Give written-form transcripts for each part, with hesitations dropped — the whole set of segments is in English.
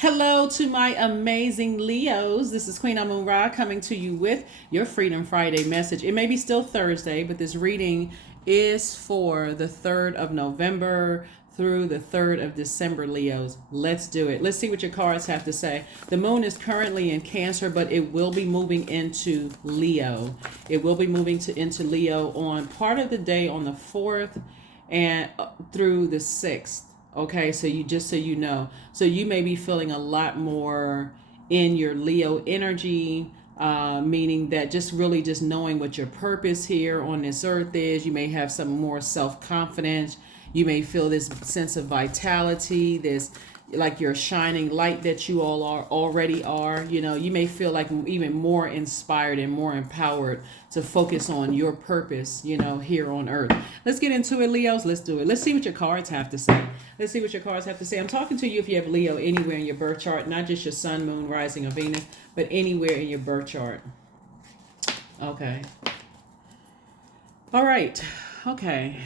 Hello to my amazing Leos. This is Queen Amun Ra coming to you with your Freedom Friday message. It may be still Thursday, but this reading is for the 3rd of November through the 3rd of December, Leos. Let's do it. Let's see what your cards have to say. The moon is currently in Cancer, but it will be moving into Leo. It will be moving into Leo on part of the day on the 4th and through the 6th. Okay, so you know, so you may be feeling a lot more in your Leo energy, meaning that just knowing what your purpose here on this earth is. You may have some more self-confidence. You may feel this sense of vitality, this like your shining light that you all already are. You know, you may feel like even more inspired and more empowered to focus on your purpose, here on earth. Let's get into it, Leos. Let's do it. Let's see what your cards have to say. Let's see what your cards have to say. I'm talking to you if you have Leo anywhere in your birth chart, not just your sun, moon, rising, or Venus, but anywhere in your birth chart. Okay. All right. Okay.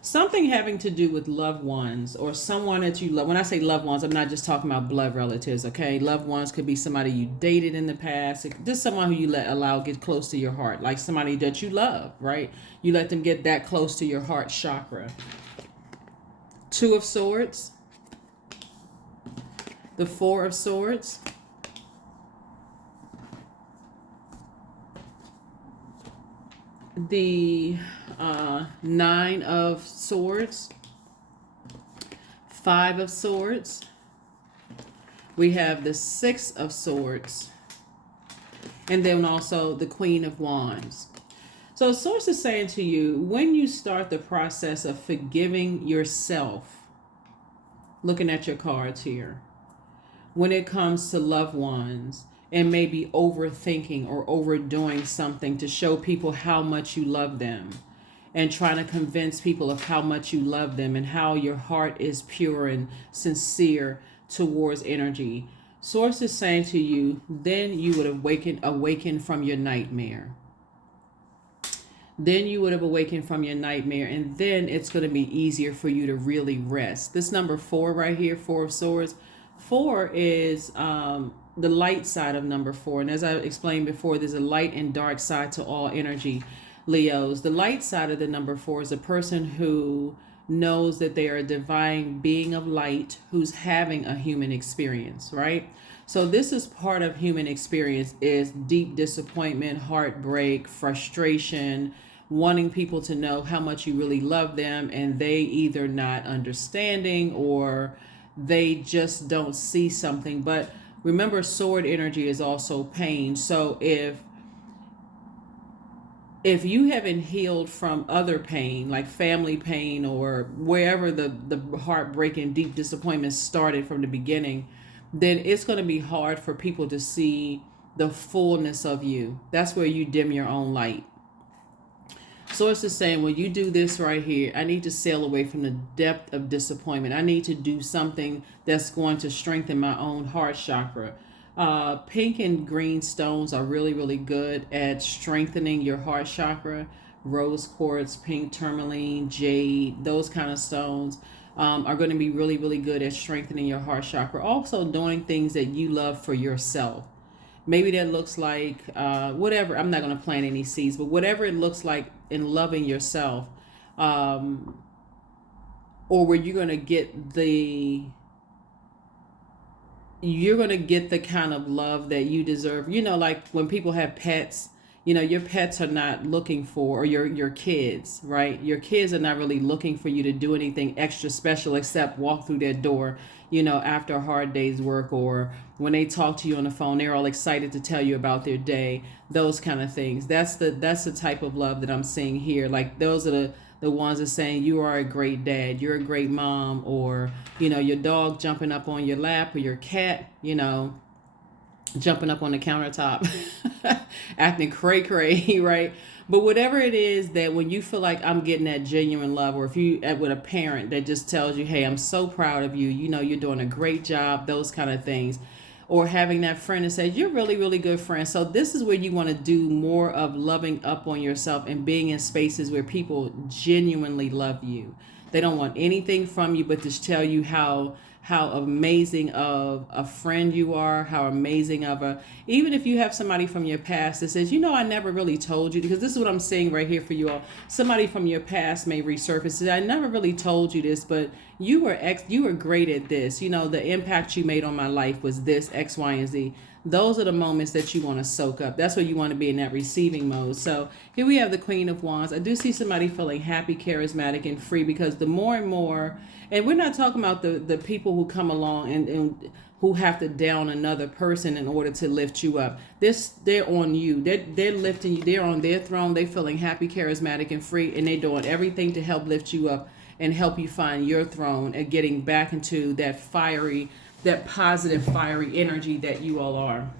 Something having to do with loved ones or someone that you love. When I say loved ones, I'm not just talking about blood relatives, okay? Loved ones could be somebody you dated in the past. Just someone who you allow get close to your heart, like somebody that you love, right? You let them get that close to your heart chakra. Two of Swords. The Four of Swords. The Nine of Swords, Five of Swords. We have the Six of Swords, and then also the Queen of Wands. So Source is saying to you, when you start the process of forgiving yourself, looking at your cards here, when it comes to loved ones, and maybe overthinking or overdoing something to show people how much you love them, and trying to convince people of how much you love them and how your heart is pure and sincere towards energy. Source is saying to you, then you would awaken from your nightmare. Then you would have awakened from your nightmare, and then it's going to be easier for you to really rest. This number 4 right here, Four of Swords. 4 is the light side of number 4. And as I explained before, there's a light and dark side to all energy, Leos. The light side of the number 4 is a person who knows that they are a divine being of light who's having a human experience, right? So this is part of human experience, is deep disappointment, heartbreak, frustration, wanting people to know how much you really love them, and they either not understanding or they just don't see something. But remember, sword energy is also pain. So if you haven't healed from other pain, like family pain or wherever the heartbreak and deep disappointment started from the beginning, then it's going to be hard for people to see the fullness of you. That's where you dim your own light. So it's just saying, when you do this right here, I need to sail away from the depth of disappointment. I need to do something that's going to strengthen my own heart chakra. Pink and green stones are really, really good at strengthening your heart chakra. Rose quartz, pink tourmaline, jade, those kind of stones are going to be really, really good at strengthening your heart chakra. Also doing things that you love for yourself. Maybe that looks like whatever. I'm not going to plant any seeds, but whatever it looks like in loving yourself, or where you're going to get the kind of love that you deserve. Like when people have pets, your pets are not looking for, or your kids, right? Your kids are not really looking for you to do anything extra special except walk through their door, after a hard day's work, or when they talk to you on the phone, they're all excited to tell you about their day, those kind of things. That's the type of love that I'm seeing here. Like those are the ones that saying you are a great dad, you're a great mom, or, your dog jumping up on your lap, or your cat, jumping up on the countertop, acting cray-cray, right? But whatever it is, that when you feel like I'm getting that genuine love, or if you with a parent that just tells you, hey, I'm so proud of you, you're doing a great job, those kind of things. Or having that friend that says, you're really, really good friend. So this is where you want to do more of loving up on yourself and being in spaces where people genuinely love you. They don't want anything from you but to tell you how how amazing of a friend you are, how amazing of a, even if you have somebody from your past that says, I never really told you, because this is what I'm saying right here for you all. Somebody from your past may resurface and say, I never really told you this, but you were great at this. The impact you made on my life was this, X, Y, and Z. Those are the moments that you want to soak up. That's where you want to be, in that receiving mode. So here we have the Queen of Wands. I do see somebody feeling happy, charismatic, and free, because the more and more, and we're not talking about the people who come along and who have to down another person in order to lift you up. They're on you. They're lifting you. They're on their throne. They're feeling happy, charismatic, and free, and they're doing everything to help lift you up and help you find your throne and getting back into that positive, fiery energy that you all are.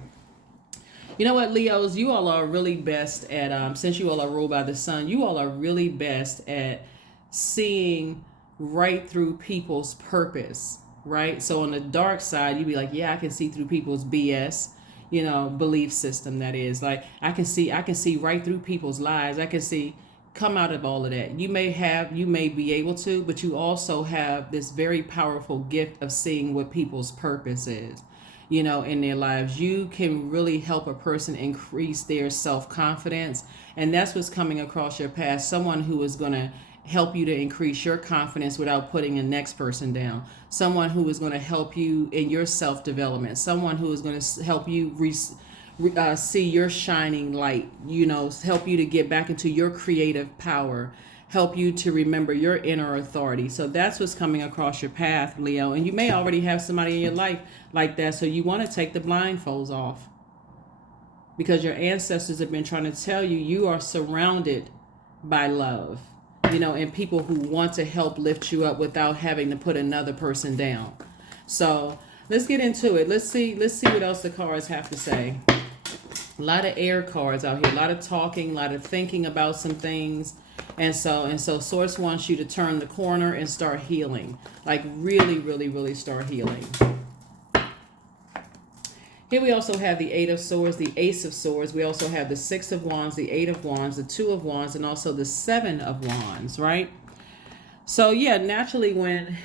You know what, Leos, you all are really best at, since you all are ruled by the sun, you all are really best at seeing right through people's purpose, right? So on the dark side, you'd be like, yeah, I can see through people's BS, belief system, that is. Like, I can see right through people's lies. I can see come out of all of that. You may be able to, but you also have this very powerful gift of seeing what people's purpose is, in their lives. You can really help a person increase their self-confidence. And that's what's coming across your path. Someone who is going to help you to increase your confidence without putting the next person down. Someone who is going to help you in your self-development. Someone who is going to help you see your shining light, help you to get back into your creative power, help you to remember your inner authority. So that's what's coming across your path, Leo. And you may already have somebody in your life like that. So you want to take the blindfolds off, because your ancestors have been trying to tell you you are surrounded by love, and people who want to help lift you up without having to put another person down. So let's get into it. Let's see what else the cards have to say. A lot of air cards out here, a lot of talking, a lot of thinking about some things. And so Source wants you to turn the corner and start healing. Like really, really, really start healing. Here we also have the Eight of Swords, the Ace of Swords. We also have the Six of Wands, the Eight of Wands, the Two of Wands, and also the Seven of Wands, right? So yeah, naturally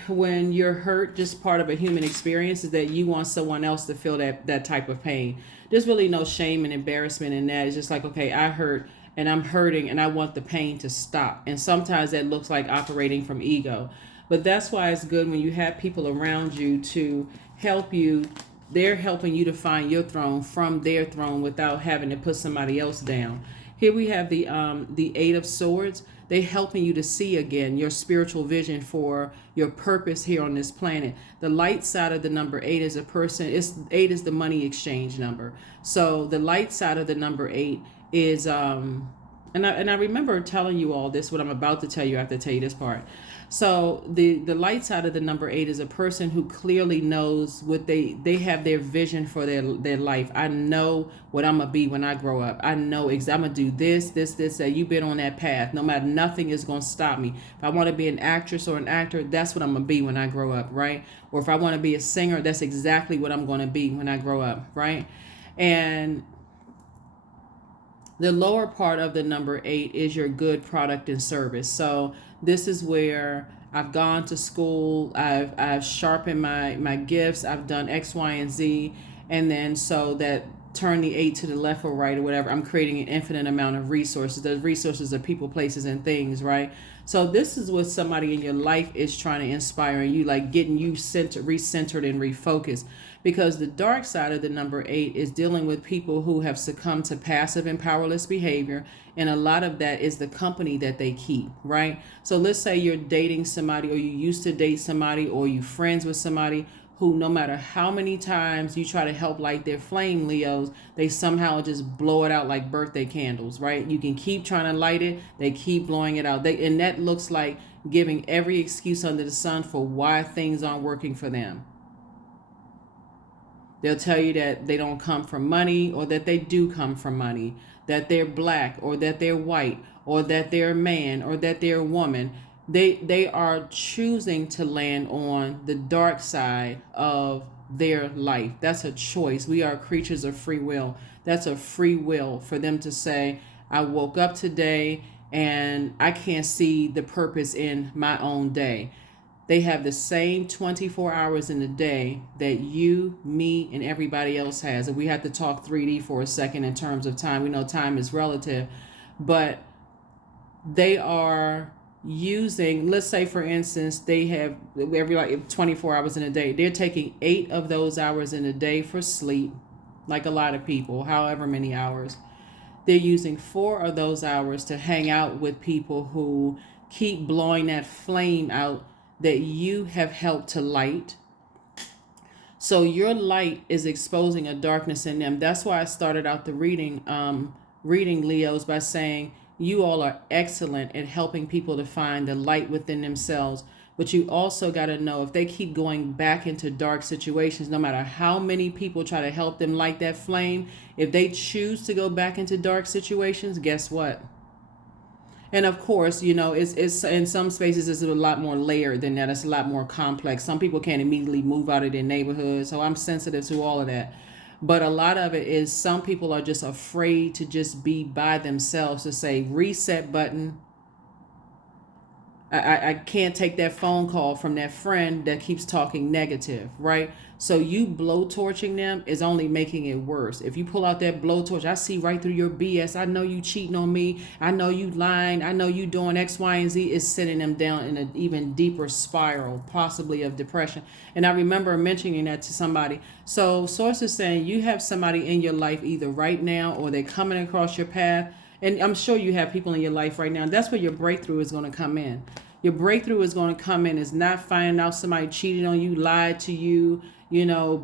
when you're hurt, just part of a human experience is that you want someone else to feel that type of pain. There's really no shame and embarrassment in that. It's just like, okay, I hurt and I'm hurting and I want the pain to stop. And sometimes that looks like operating from ego. But that's why it's good when you have people around you to help you. They're helping you to find your throne from their throne without having to put somebody else down. Here we have the Eight of Swords. They're helping you to see again your spiritual vision for your purpose here on this planet. The light side of the number 8 is a person. Eight is the money exchange number. So the light side of the number 8 is and I remember telling you all this, what I'm about to tell you. I have to tell you this part. So the light side of the number 8 is a person who clearly knows what they have their vision for their life. I know what I'm going to be when I grow up. I know I'm going to do this, that. You've been on that path. No matter, nothing is going to stop me. If I want to be an actress or an actor, that's what I'm going to be when I grow up, right? Or if I want to be a singer, that's exactly what I'm going to be when I grow up, right? And the lower part of the number 8 is your good product and service. So this is where I've gone to school, I've sharpened my gifts, I've done X, Y, and Z, and then so that turn the 8 to the left or right or whatever, I'm creating an infinite amount of resources. Those resources are people, places, and things, right? So this is what somebody in your life is trying to inspire in you, like getting you recentered and refocused. Because the dark side of the number 8 is dealing with people who have succumbed to passive and powerless behavior. And a lot of that is the company that they keep, right? So let's say you're dating somebody, or you used to date somebody, or you friends with somebody who, no matter how many times you try to help light their flame, Leos, they somehow just blow it out like birthday candles, right? You can keep trying to light it, they keep blowing it out. And that looks like giving every excuse under the sun for why things aren't working for them. They'll tell you that they don't come from money, or that they do come from money, that they're black, or that they're white, or that they're a man, or that they're a woman. They are choosing to land on the dark side of their life. That's a choice. We are creatures of free will. That's a free will for them to say, I woke up today and I can't see the purpose in my own day. They have the same 24 hours in the day that you, me, and everybody else has. And we have to talk 3D for a second in terms of time. We know time is relative, but they are using, let's say for instance, they have every like 24 hours in a day. They're taking 8 of those hours in a day for sleep, like a lot of people, however many hours. They're using 4 of those hours to hang out with people who keep blowing that flame out that you have helped to light. So your light is exposing a darkness in them. That's why I started out the reading Leos by saying you all are excellent at helping people to find the light within themselves. But you also got to know if they keep going back into dark situations, no matter how many people try to help them light that flame, if they choose to go back into dark situations, guess what? And of course, it's in some spaces it's a lot more layered than that. It's a lot more complex. Some people can't immediately move out of their neighborhood, so I'm sensitive to all of that. But a lot of it is some people are just afraid to just be by themselves, to say reset button. I can't take that phone call from that friend that keeps talking negative, right? So you blowtorching them is only making it worse. If you pull out that blowtorch, I see right through your BS. I know you cheating on me. I know you lying. I know you doing X, Y, and Z. Is sending them down in an even deeper spiral, possibly of depression. And I remember mentioning that to somebody. So sources saying you have somebody in your life either right now or they're coming across your path. And I'm sure you have people in your life right now. That's where your breakthrough is going to come in. Your breakthrough is going to come in is not finding out somebody cheated on you, lied to you,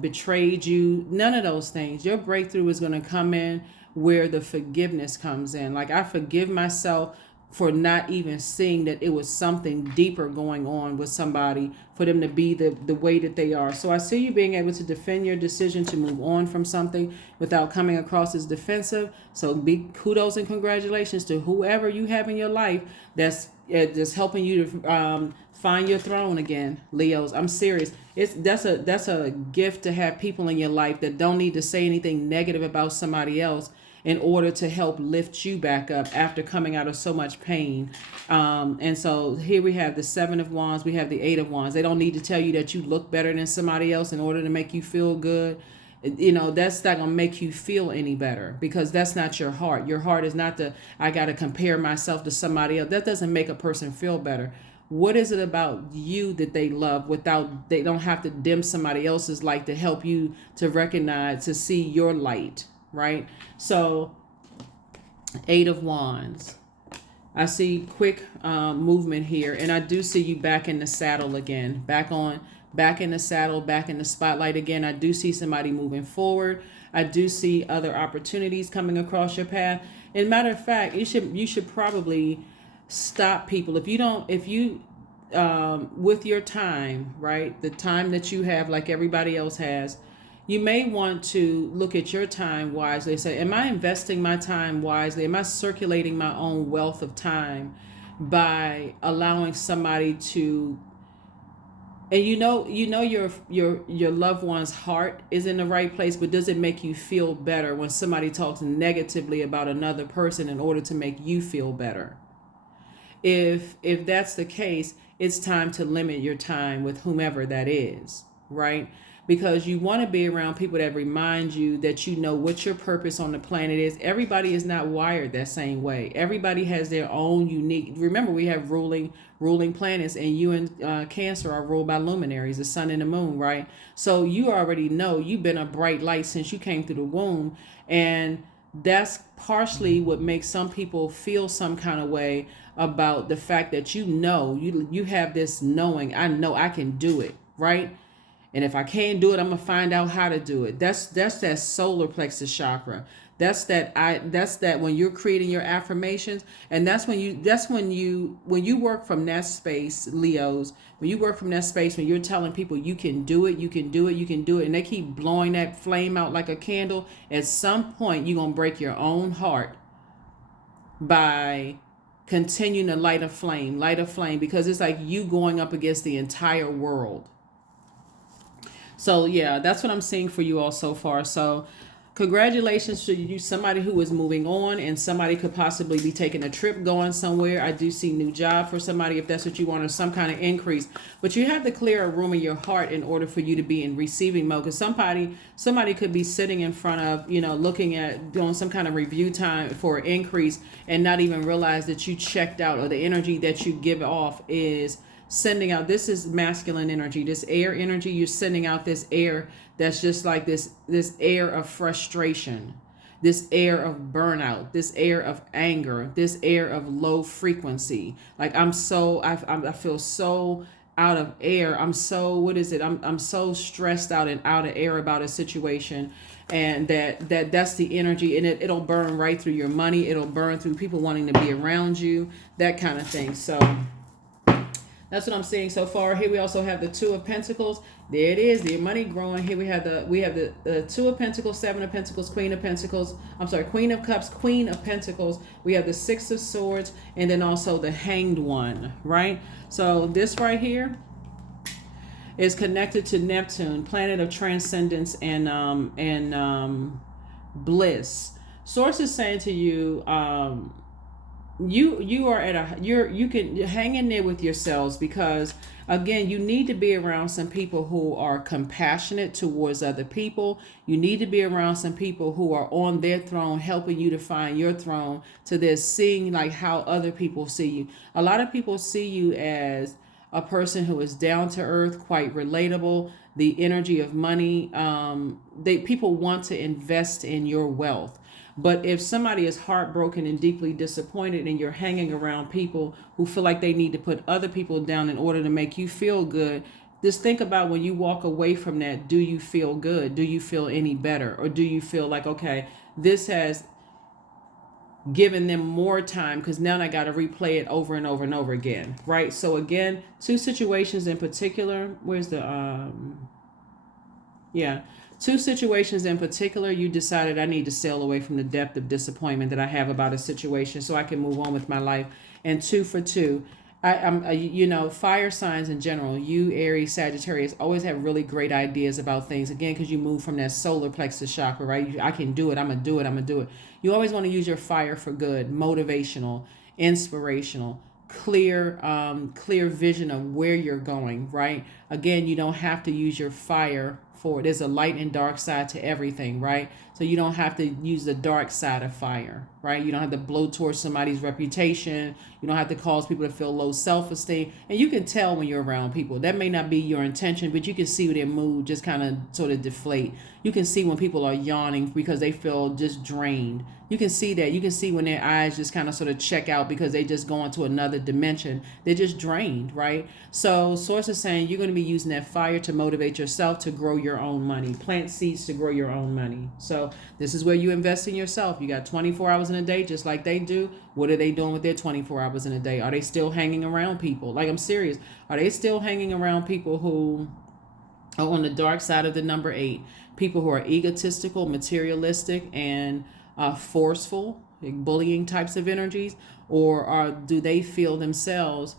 betrayed you. None of those things. Your breakthrough is going to come in where the forgiveness comes in. Like I forgive myself for not even seeing that it was something deeper going on with somebody for them to be the way that they are. So I see you being able to defend your decision to move on from something without coming across as defensive. So big kudos and congratulations to whoever you have in your life that's just helping you to find your throne again, Leos. I'm serious. That's a gift to have people in your life that don't need to say anything negative about somebody else in order to help lift you back up after coming out of so much pain. And so here we have the 7 of Wands, we have the 8 of Wands. They don't need to tell you that you look better than somebody else in order to make you feel good. That's not going to make you feel any better because that's not your heart. Your heart is not I got to compare myself to somebody else. That doesn't make a person feel better. What is it about you that they love they don't have to dim somebody else's light to help you to recognize, to see your light, right? So 8 of Wands. I see quick movement here, and I do see you back in the saddle again, back in the saddle, back in the spotlight again. I do see somebody moving forward. I do see other opportunities coming across your path. And matter of fact, you should probably stop people if you with your time, right? The time that you have, like everybody else has. You may want to look at your time wisely. Say, am I investing my time wisely? Am I circulating my own wealth of time by allowing somebody to, and your loved one's heart is in the right place, but does it make you feel better when somebody talks negatively about another person in order to make you feel better? If that's the case, it's time to limit your time with whomever that is, right? Because you want to be around people that remind you that you know what your purpose on the planet is. Everybody is not wired that same way. Everybody has their own unique. Remember, we have ruling planets, and you and Cancer are ruled by luminaries, the sun and the moon, right? So you already know you've been a bright light since you came through the womb, and that's partially what makes some people feel some kind of way about the fact that you have this knowing. I know I can do it, right? And if I can't do it, I'm gonna find out how to do it. That's that solar plexus chakra. That's that when you're creating your affirmations, and when you work from that space, Leos, when you work from that space, when you're telling people you can do it, you can do it, you can do it, and they keep blowing that flame out like a candle, at some point you're gonna break your own heart by continuing to light a flame, because it's like you going up against the entire world. So yeah, that's what I'm seeing for you all so far. So Congratulations to you, somebody who is moving on, and somebody could possibly be taking a trip, going somewhere. I do see new job for somebody if that's what you want, or some kind of increase. But you have to clear a room in your heart in order for you to be in receiving mode. Because somebody could be sitting in front of, looking at doing some kind of review time for an increase and not even realize that you checked out, or the energy that you give off is sending out. This is masculine energy, this air energy. You're sending out this air that's just like this air of frustration, this air of burnout, this air of anger, this air of low frequency. Like I feel so out of air. I'm so stressed out and out of air about a situation. And that's the energy, and it'll burn right through your money. It'll burn through people wanting to be around you, that kind of thing. So that's what I'm seeing so far. Here we also have the Two of Pentacles. There it is, the money growing. Here we have the Two of Pentacles, Seven of Pentacles, Queen of Pentacles. I'm sorry, Queen of Cups, Queen of Pentacles. We have the Six of Swords, and then also the Hanged One, right? So this right here is connected to Neptune, planet of transcendence and bliss. Source is saying to you, you are you can hang in there with yourselves, because again, you need to be around some people who are compassionate towards other people. You need to be around some people who are on their throne, helping you to find your throne, to this seeing like how other people see you. A lot of people see you as a person who is down to earth, quite relatable, the energy of money. People want to invest in your wealth. But if somebody is heartbroken and deeply disappointed, and you're hanging around people who feel like they need to put other people down in order to make you feel good, just think about, when you walk away from that, do you feel good? Do you feel any better? Or do you feel like, okay, this has given them more time, because now I got to replay it over and over and over again, right? So again, two situations in particular. Two situations in particular, you decided, I need to sail away from the depth of disappointment that I have about a situation so I can move on with my life. And two for two, I'm fire signs in general, you, Aries, Sagittarius, always have really great ideas about things. Again, because you move from that solar plexus chakra, right? I can do it. I'm going to do it. I'm going to do it. You always want to use your fire for good, motivational, inspirational, clear vision of where you're going, right? Again, you don't have to use your fire for, there's a light and dark side to everything, right? So you don't have to use the dark side of fire, right? You don't have to blow towards somebody's reputation. You don't have to cause people to feel low self-esteem. And you can tell when you're around people. That may not be your intention, but you can see their mood just kind of sort of deflate. You can see when people are yawning because they feel just drained. You can see that. You can see when their eyes just kind of sort of check out because they just go into another dimension. They're just drained, right? So Source is saying you're going to be using that fire to motivate yourself to grow your own money. Plant seeds to grow your own money. So this is where you invest in yourself. You got 24 hours in a day, just like they do. What are they doing with their 24 hours in a day? Are they still hanging around people? Like, I'm serious. Are they still hanging around people who are on the dark side of the number 8? People who are egotistical, materialistic, and forceful, like bullying types of energies? Or do they feel themselves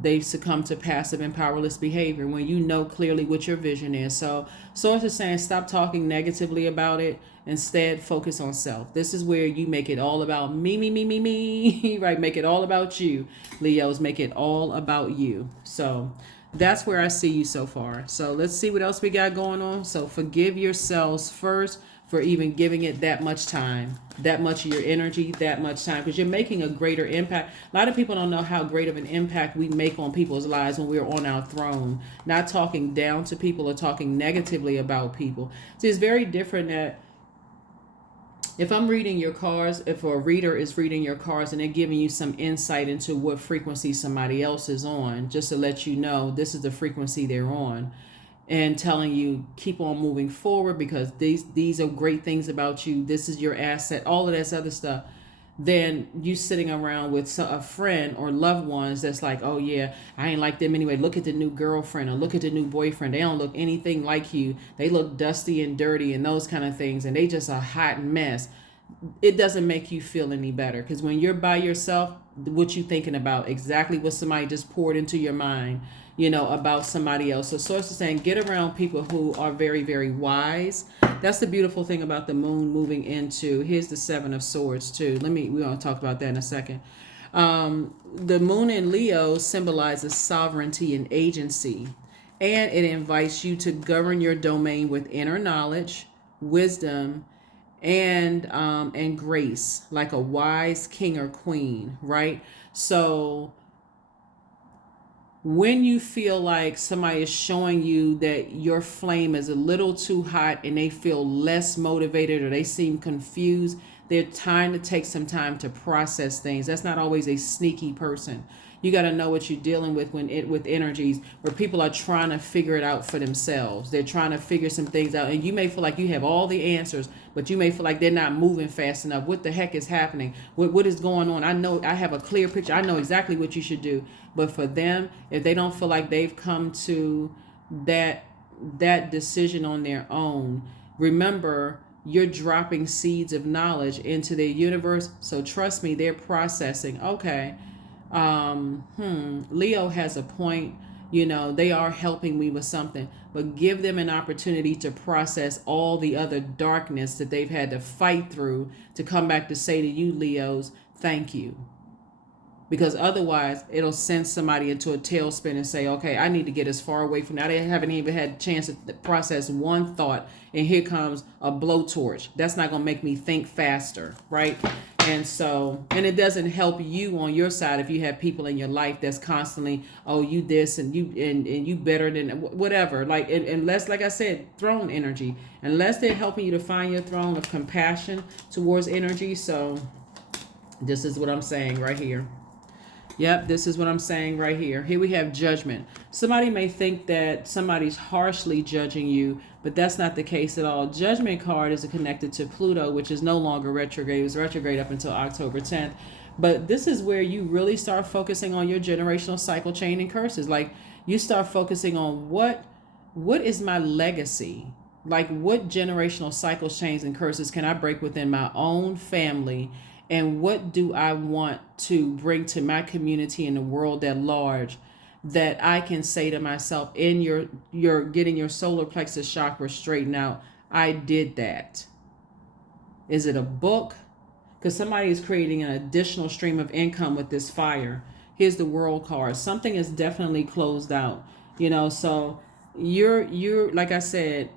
they've succumbed to passive and powerless behavior when you know clearly what your vision is? So Source is saying stop talking negatively about it. Instead, focus on self. This is where you make it all about me, right? Make it all about you. Leos, make it all about you. So that's where I see you so far. So let's see what else we got going on. So forgive yourselves first for even giving it that much time, that much of your energy, that much time, because you're making a greater impact. A lot of people don't know how great of an impact we make on people's lives when we're on our throne, not talking down to people or talking negatively about people. So it's very different that if I'm reading your cards, if a reader is reading your cards and they're giving you some insight into what frequency somebody else is on, just to let you know this is the frequency they're on, and telling you keep on moving forward because these are great things about you, this is your asset, all of this other stuff, then you sitting around with a friend or loved ones that's like, oh yeah, I ain't like them anyway, look at the new girlfriend or look at the new boyfriend, they don't look anything like you, they look dusty and dirty and those kind of things, and they just a hot mess. It doesn't make you feel any better, because when you're by yourself, what you thinking about, exactly what somebody just poured into your mind, about somebody else. So source is saying get around people who are very, very wise. That's the beautiful thing about the moon moving into, here's the Seven of Swords too. We're going to talk about that in a second. The moon in Leo symbolizes sovereignty and agency, and it invites you to govern your domain with inner knowledge, wisdom, and grace, like a wise king or queen, right? So when you feel like somebody is showing you that your flame is a little too hot and they feel less motivated or they seem confused, they're trying to take some time to process things. That's not always a sneaky person. You got to know what you're dealing with with energies where people are trying to figure it out for themselves. They're trying to figure some things out, and you may feel like you have all the answers, but you may feel like they're not moving fast enough. What the heck is happening? What is going on? I know I have a clear picture. I know exactly what you should do. But for them, if they don't feel like they've come to that decision on their own, remember, you're dropping seeds of knowledge into their universe. So trust me, they're processing. Okay, Leo has a point. They are helping me with something, but give them an opportunity to process all the other darkness that they've had to fight through to come back to say to you, Leos, thank you. Because otherwise it'll send somebody into a tailspin and say, okay, I need to get as far away from that. They haven't even had a chance to process one thought, and here comes a blowtorch. That's not going to make me think faster, right? And so, and it doesn't help you on your side if you have people in your life that's constantly, oh, you this and you better than whatever. Like, unless, like I said, throne energy, unless they're helping you to find your throne of compassion towards energy. So this is what I'm saying right here. Yep, this is what I'm saying right here. Here we have judgment. Somebody may think that somebody's harshly judging you, but that's not the case at all. Judgment card is connected to Pluto, which is no longer retrograde. It was retrograde up until October 10th. But this is where you really start focusing on your generational cycle chain and curses. Like, you start focusing on what is my legacy? Like, what generational cycle chains and curses can I break within my own family? And what do I want to bring to my community and the world at large that I can say to myself, in your getting your solar plexus chakra straightened out, I did that. Is it a book? Because somebody is creating an additional stream of income with this fire. Here's the World card. Something is definitely closed out. So you're like I said,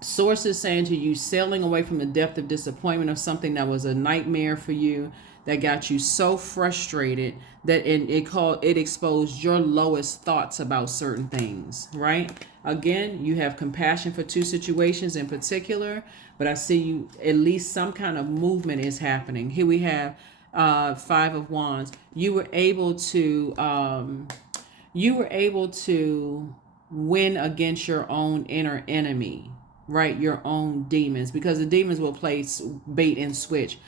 sources saying to you, sailing away from the depth of disappointment of something that was a nightmare for you, that got you so frustrated that it exposed your lowest thoughts about certain things, right? Again, you have compassion for two situations in particular, but I see you, at least some kind of movement is happening. Here we have Five of Wands. You were able to win against your own inner enemy, right? Your own demons, because the demons will play bait and switch.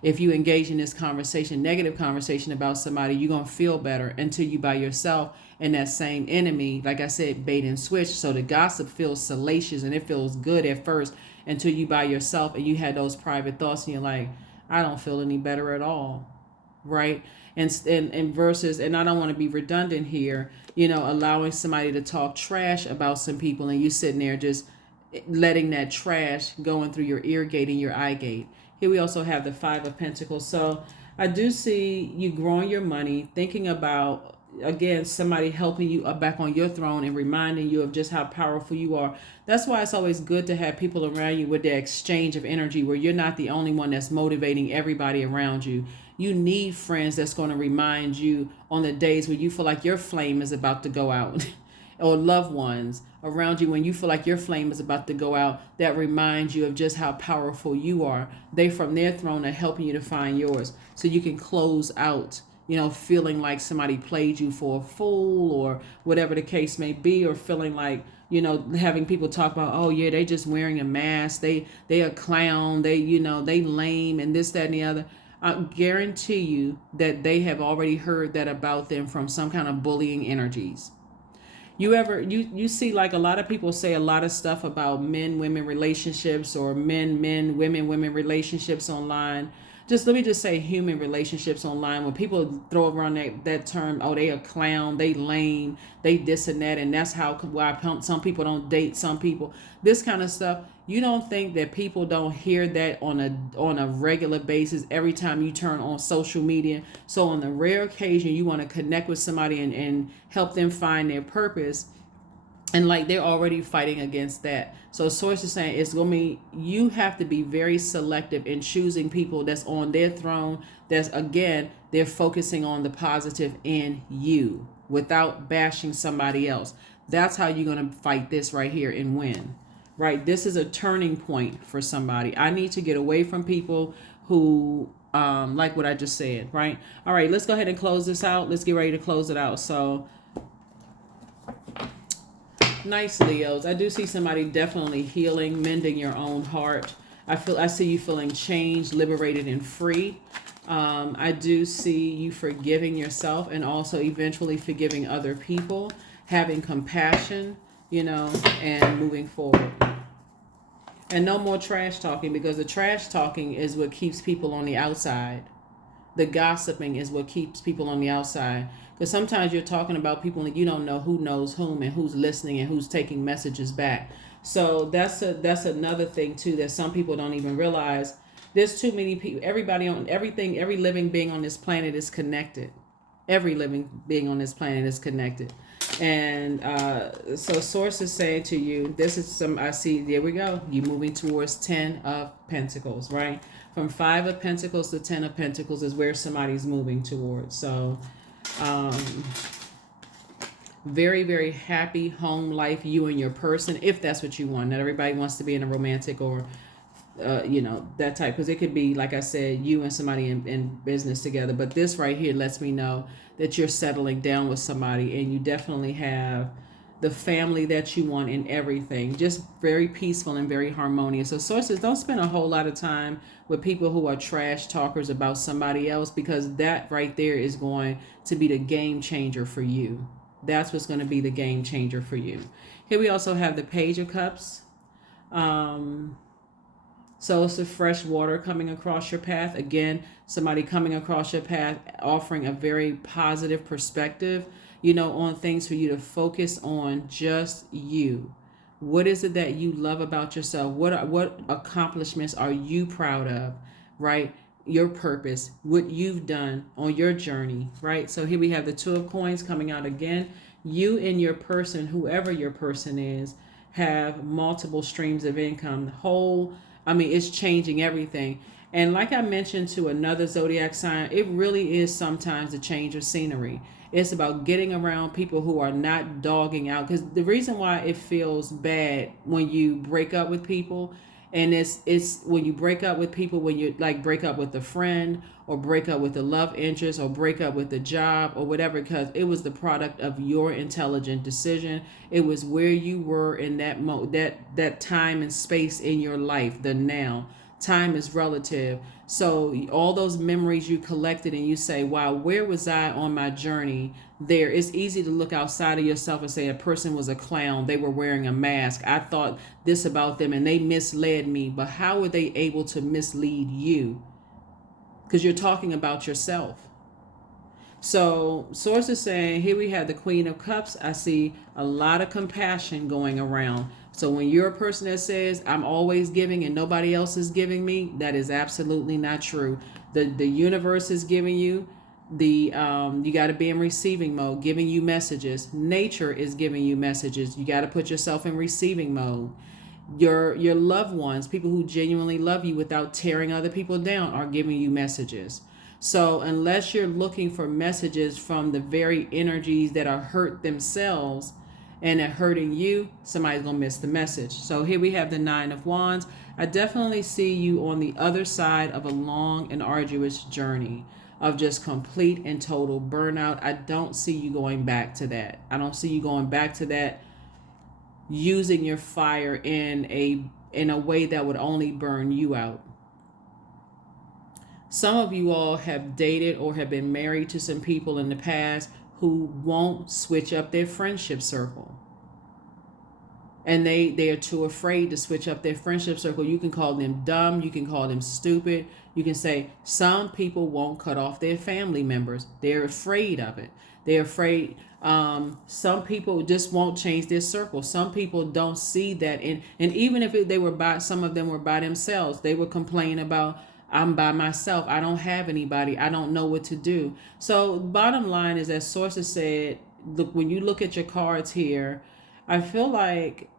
If you engage in this conversation, negative conversation about somebody, you're going to feel better until you by yourself and that same enemy, like I said, bait and switch. So the gossip feels salacious and it feels good at first until you by yourself and you had those private thoughts and you're like, I don't feel any better at all, right? And versus, and I don't want to be redundant here, allowing somebody to talk trash about some people and you sitting there just letting that trash going through your ear gate and your eye gate. Here we also have the Five of Pentacles. So I do see you growing your money, thinking about, again, somebody helping you up back on your throne and reminding you of just how powerful you are. That's why it's always good to have people around you with the exchange of energy where you're not the only one that's motivating everybody around you. You need friends that's going to remind you on the days where you feel like your flame is about to go out. Or loved ones around you when you feel like your flame is about to go out, that reminds you of just how powerful you are. They from their throne are helping you to find yours so you can close out, feeling like somebody played you for a fool or whatever the case may be, or feeling like, having people talk about, oh yeah, they just wearing a mask, they a clown, they lame and this, that, and the other. I guarantee you that they have already heard that about them from some kind of bullying energies. You see, like, a lot of people say a lot of stuff about men-women relationships or men-women relationships online. just let me just say human relationships online. When people throw around that term, oh, they a clown, they lame, they this and that, and that's why some people don't date some people. This kind of stuff. You don't think that people don't hear that on a regular basis every time you turn on social media? So on the rare occasion you want to connect with somebody and help them find their purpose, and like they're already fighting against that. So source is saying it's gonna be, you have to be very selective in choosing people that's on their throne, that's again they're focusing on the positive in you without bashing somebody else. That's how you're gonna fight this right here and win. Right, this is a turning point for somebody. I need to get away from people who like what I just said. Right, all right, let's go ahead and close this out. Let's get ready to close it out. So nice, Leos. I do see somebody definitely healing, mending your own heart. I see you feeling changed, liberated, and free. I do see you forgiving yourself and also eventually forgiving other people, having compassion, and moving forward. And no more trash talking, because the trash talking is what keeps people on the outside. The gossiping is what keeps people on the outside. Because sometimes you're talking about people and you don't know who knows whom and who's listening and who's taking messages back. So that's another thing too, that some people don't even realize. There's too many people. Everybody on everything, every living being on this planet is connected. Every living being on this planet is connected. And so source is saying to you, this is I see, there we go. You moving towards 10 of Pentacles, right? From 5 of Pentacles to 10 of Pentacles is where somebody's moving towards. So very, very happy home life, you and your person, if that's what you want. Not everybody wants to be in a romantic or that type, because it could be, like I said, you and somebody in business together. But this right here lets me know that you're settling down with somebody and you definitely have the family that you want in everything. Just very peaceful and very harmonious. So sources, don't spend a whole lot of time with people who are trash talkers about somebody else, because that right there is going to be the game changer for you. That's what's going to be the game changer for you. Here we also have the Page of Cups. So it's the fresh water coming across your path. Again, somebody coming across your path, offering a very positive perspective, on things for you to focus on just you. What is it that you love about yourself? What accomplishments are you proud of, right? Your purpose, what you've done on your journey, right? So here we have the Two of Coins coming out again. You and your person, whoever your person is, have multiple streams of income. It's changing everything. And like I mentioned to another zodiac sign, it really is sometimes a change of scenery. It's about getting around people who are not dogging out. Because the reason why it feels bad when you break up with people, and it's when you break up with people, when you like break up with a friend or break up with a love interest or break up with a job or whatever, because it was the product of your intelligent decision. It was where you were in that time and space in your life. The now. Time is relative. So all those memories you collected and you say, wow, where was I on my journey there? It's easy to look outside of yourself and say a person was a clown. They were wearing a mask. I thought this about them and they misled me. But how were they able to mislead you? Because you're talking about yourself. So source is saying, here we have the Queen of Cups. I see a lot of compassion going around. So when you're a person that says, I'm always giving and nobody else is giving me, that is absolutely not true. The universe is giving you you got to be in receiving mode, giving you messages. Nature is giving you messages. You got to put yourself in receiving mode. Your loved ones, people who genuinely love you without tearing other people down, are giving you messages. So unless you're looking for messages from the very energies that are hurt themselves and are hurting you, somebody's going to miss the message. So here we have the Nine of Wands. I definitely see you on the other side of a long and arduous journey of just complete and total burnout. I don't see you going back to that. I don't see you going back to that, using your fire in a way that would only burn you out. Some of you all have dated or have been married to some people in the past who won't switch up their friendship circle. and they are too afraid to switch up their friendship circle. You can call them dumb, you can call them stupid, you can say some people won't cut off their family members. They're afraid of it. They're afraid. Some people just won't change their circle. Some people don't see that, and even if they were by, some of them were by themselves, they would complain about, I'm by myself, I don't have anybody, I don't know what to do. So bottom line is, as sources said, look, when you look at your cards here, I feel like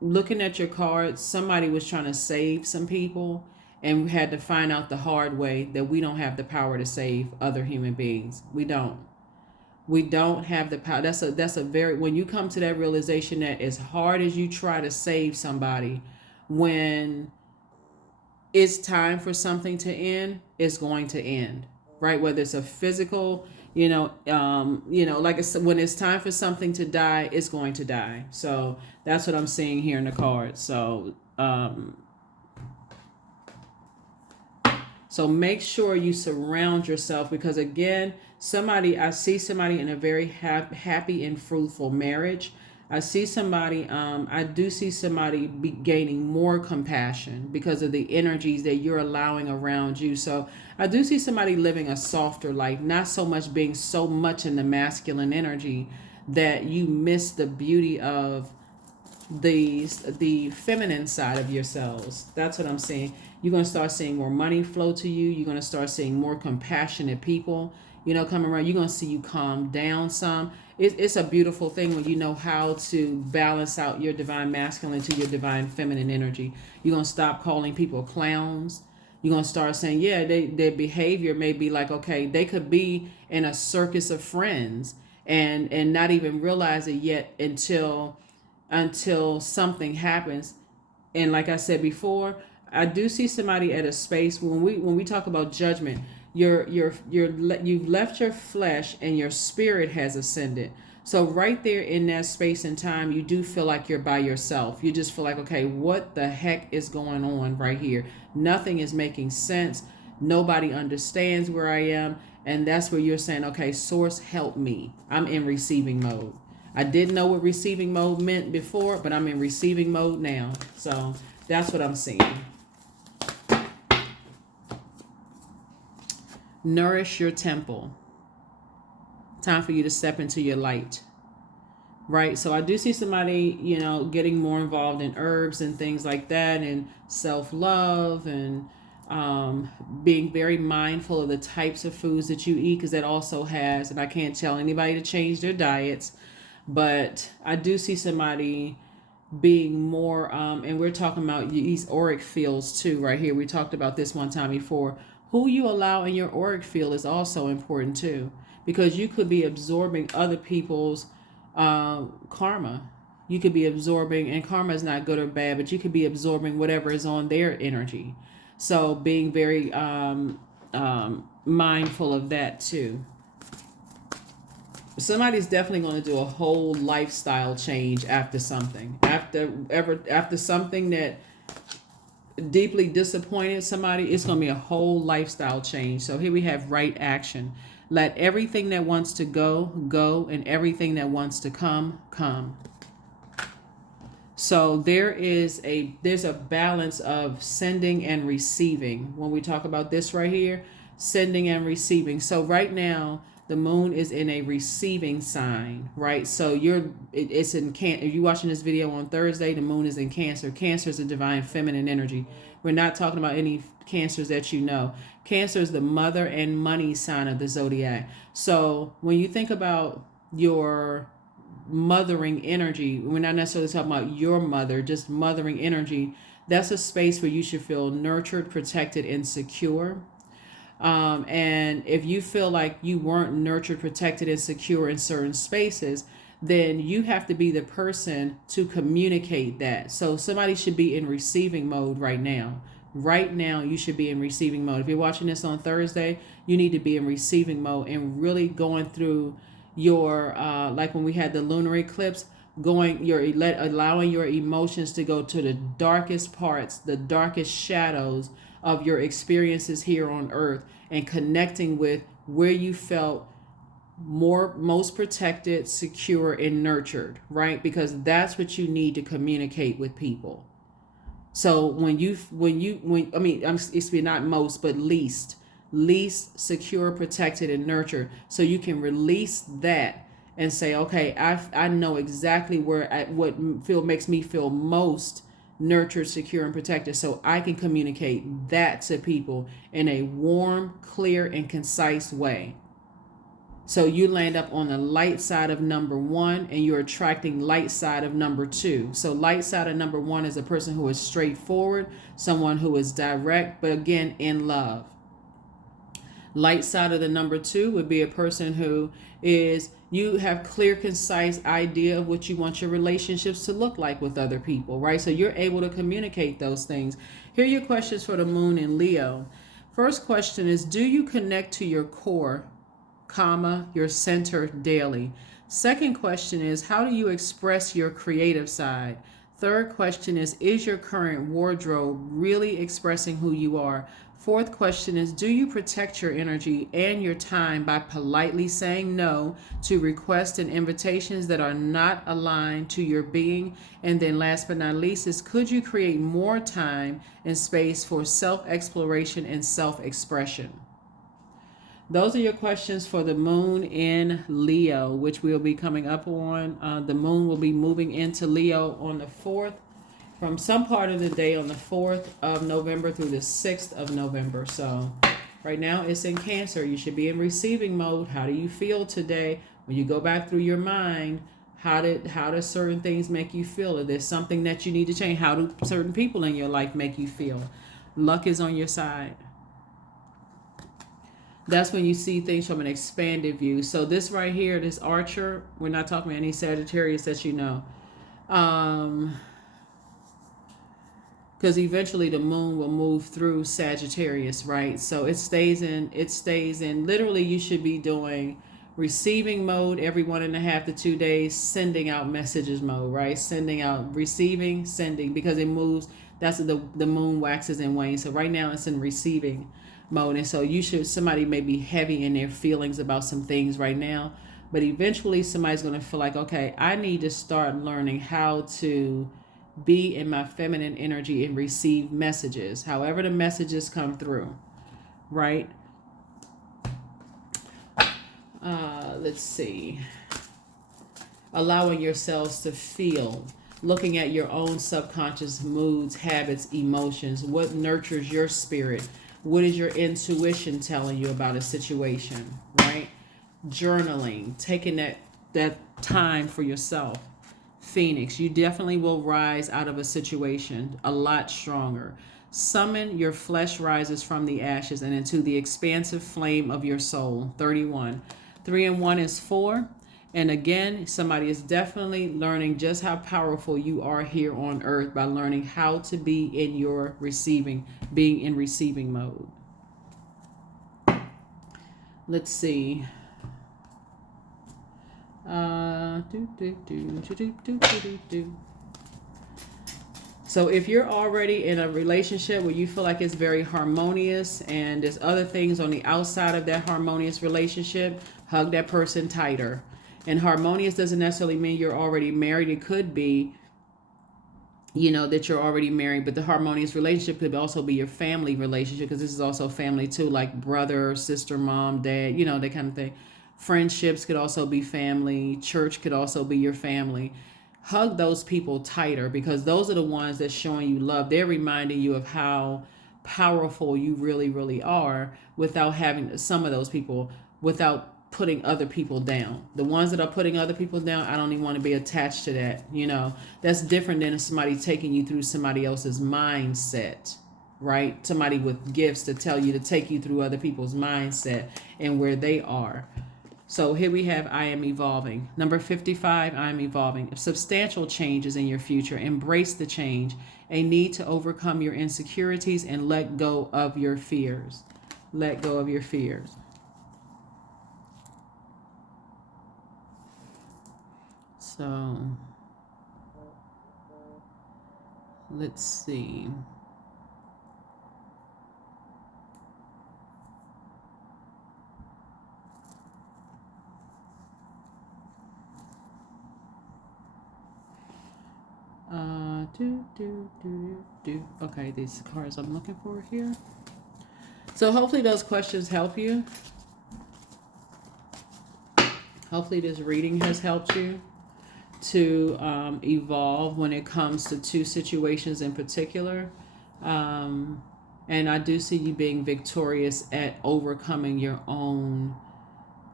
looking at your cards, somebody was trying to save some people and had to find out the hard way that we don't have the power to save other human beings. We don't. We don't have the power. That's a very, when you come to that realization that as hard as you try to save somebody, when it's time for something to end, it's going to end, right? Whether it's a physical, like I said, when it's time for something to die, it's going to die. So that's what I'm seeing here in the cards. So make sure you surround yourself, because again, I see somebody in a very happy and fruitful marriage. I see somebody, I do see somebody gaining more compassion because of the energies that you're allowing around you. So I do see somebody living a softer life, not so much being so much in the masculine energy that you miss the beauty of the feminine side of yourselves. That's what I'm seeing. You're going to start seeing more money flow to you. You're going to start seeing more compassionate people, coming around. You're going to see you calm down some. It's a beautiful thing when you know how to balance out your divine masculine to your divine feminine energy. You're going to stop calling people clowns. You're going to start saying, yeah, their behavior may be like, okay, they could be in a circus of friends and not even realize it yet until something happens. And like I said before, I do see somebody at a space when we talk about judgment, you've left your flesh and your spirit has ascended. So right there in that space and time, you do feel like you're by yourself. You just feel like, okay, what the heck is going on right here? Nothing is making sense. Nobody understands where I am. And that's where you're saying, okay, source, help me. I'm in receiving mode. I didn't know what receiving mode meant before, but I'm in receiving mode now. So that's what I'm seeing. Nourish your temple. Time for you to step into your light. Right? So I do see somebody, getting more involved in herbs and things like that, and self-love, and being very mindful of the types of foods that you eat, because that also has, and I can't tell anybody to change their diets, but I do see somebody being more, and we're talking about these auric fields too, right here. We talked about this one time before. Who you allow in your auric field is also important too, because you could be absorbing other people's karma. You could be absorbing, and karma is not good or bad, but you could be absorbing whatever is on their energy. So being very mindful of that too. Somebody's definitely going to do a whole lifestyle change after something. After something that deeply disappointed somebody, it's going to be a whole lifestyle change. So here we have right action. Let everything that wants to go, go, and everything that wants to come, come. So there's a balance of sending and receiving. When we talk about this right here, sending and receiving. So right now, the moon is in a receiving sign, right? So it's in Cancer. If you're watching this video on Thursday, the moon is in Cancer. Cancer is a divine feminine energy. We're not talking about any Cancers that you know. Cancer is the mother and money sign of the Zodiac. So when you think about your mothering energy, we're not necessarily talking about your mother, just mothering energy. That's a space where you should feel nurtured, protected, and secure. And if you feel like you weren't nurtured, protected, and secure in certain spaces, then you have to be the person to communicate that. So somebody should be in receiving mode right now. Right now, you should be in receiving mode. If you're watching this on Thursday, you need to be in receiving mode and really going through your, like when we had the lunar eclipse, allowing your emotions to go to the darkest parts, the darkest shadows of your experiences here on earth, and connecting with where you felt most protected, secure, and nurtured, right? Because that's what you need to communicate with people. So when I mean, it's not most, but least secure, protected, and nurtured. So you can release that and say, okay, I know exactly what makes me feel most nurtured, secure, and protected. So I can communicate that to people in a warm, clear, and concise way. So you land up on the light side of number one, and you're attracting light side of number two. So light side of number one is a person who is straightforward, someone who is direct, but again, in love. Light side of the number two would be a person who is, you have clear, concise idea of what you want your relationships to look like with other people, right? So you're able to communicate those things. Here are your questions for the moon in Leo. First question is, do you connect to your core, your center daily? Second question is, how do you express your creative side? Third question is your current wardrobe really expressing who you are? Fourth question is, do you protect your energy and your time by politely saying no to requests and invitations that are not aligned to your being? And then last but not least is, could you create more time and space for self-exploration and self-expression? Those are your questions for the moon in Leo, which we'll be coming up on. The moon will be moving into Leo on the 4th, from some part of the day on the 4th of November through the 6th of November. So right now it's in Cancer. You should be in receiving mode. How do you feel today? When you go back through your mind, how do certain things make you feel? If there's something that you need to change, how do certain people in your life make you feel? Luck is on your side. That's when you see things from an expanded view. So this right here, this Archer, we're not talking about any Sagittarius that you know. Because eventually the moon will move through Sagittarius, right? So it stays in, literally you should be doing receiving mode every 1.5 to 2 days, sending out messages mode, right? Sending out, receiving, sending, because it moves. That's the moon waxes and wanes. So right now it's in receiving mode. And so somebody may be heavy in their feelings about some things right now, but eventually somebody's going to feel like, okay, I need to start learning how to be in my feminine energy and receive messages, however the messages come through, right? Let's see. Allowing yourselves to feel, looking at your own subconscious moods, habits, emotions, what nurtures your spirit, what is your intuition telling you about a situation, right? Journaling, taking that time for yourself. Phoenix, you definitely will rise out of a situation a lot stronger. Summon, your flesh rises from the ashes and into the expansive flame of your soul. 31. 3 and 1 is 4. And again, somebody is definitely learning just how powerful you are here on earth by learning how to be in your being in receiving mode. Let's see. So if you're already in a relationship where you feel like it's very harmonious and there's other things on the outside of that harmonious relationship, hug that person tighter. And harmonious doesn't necessarily mean you're already married. It could be, that you're already married, but the harmonious relationship could also be your family relationship, because this is also family too, like brother, sister, mom, dad, that kind of thing. Friendships could also be family. Church could also be your family. Hug those people tighter, because those are the ones that's showing you love. They're reminding you of how powerful you really, really are, without having some of those people, without putting other people down. The ones that are putting other people down, I don't even want to be attached to that. That's different than somebody taking you through somebody else's mindset, right? Somebody with gifts to tell you to take you through other people's mindset and where they are. So here we have, I am evolving. Number 55, I am evolving. Substantial changes in your future. Embrace the change. A need to overcome your insecurities and let go of your fears. Let go of your fears. So let's see. Okay, these cards I'm looking for here. So hopefully those questions help you. Hopefully this reading has helped you to evolve when it comes to two situations in particular. And I do see you being victorious at overcoming your own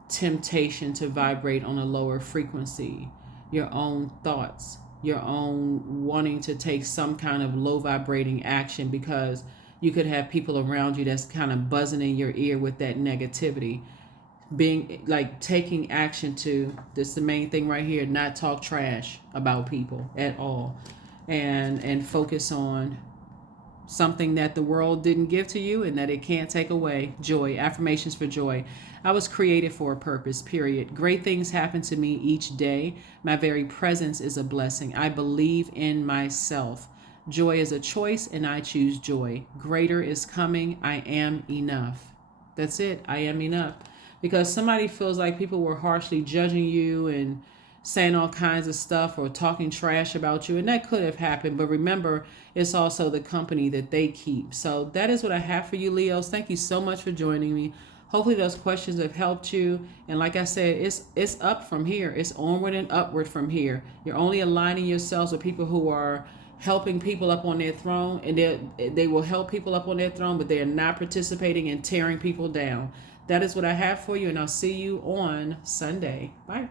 temptation to vibrate on a lower frequency, your own thoughts, your own wanting to take some kind of low vibrating action because you could have people around you that's kind of buzzing in your ear with that negativity. Being like taking action to this, the main thing right here, not talk trash about people at all, and focus on something that the world didn't give to you and that it can't take away. Joy, affirmations for joy. I was created for a purpose, period. Great things happen to me each day. My very presence is a blessing. I believe in myself. Joy is a choice and I choose joy. Greater is coming. I am enough. That's it. I am enough. Because somebody feels like people were harshly judging you and saying all kinds of stuff or talking trash about you, and that could have happened, but remember, it's also the company that they keep. So that is what I have for you, Leos. Thank you so much for joining me. Hopefully those questions have helped you, and like I said, it's up from here. It's onward and upward from here. You're only aligning yourselves with people who are helping people up on their throne, and they will help people up on their throne, but they are not participating in tearing people down. That is what I have for you, and I'll see you on Sunday. Bye.